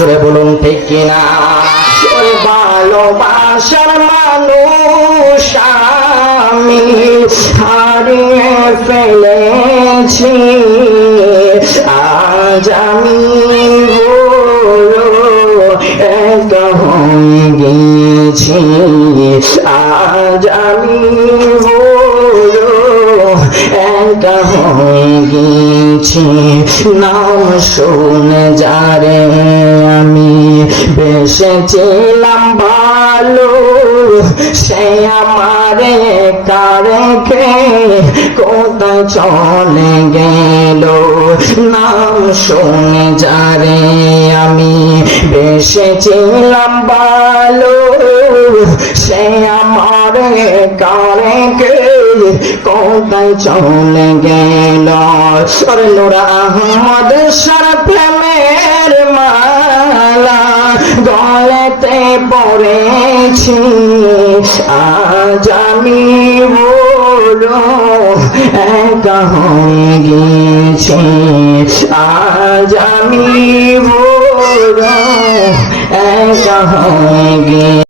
জোরে বলুন ঠিক কিনা? ওরে ভালোবাসার মানুষ আমি হারিয়ে ফেলেছি, আজ আমি একা হয়ে গেছি, আজ আমি একা হয়ে গেছি। নাম শুনে যারে আমি বেসেছিলাম ভালো, সে আমারে কারেকে কোথায় চলে গেল। নাম শুনে যারে আমি বেসেছিলাম ভালো, সে আমারে কারেকে কোথায় চলে গেল। আরে নূর আহমদ সার প্রেমের মালা গলাতে পড়েছি, আজ আমি বলো একা হয়ে গেছি, আজ আমি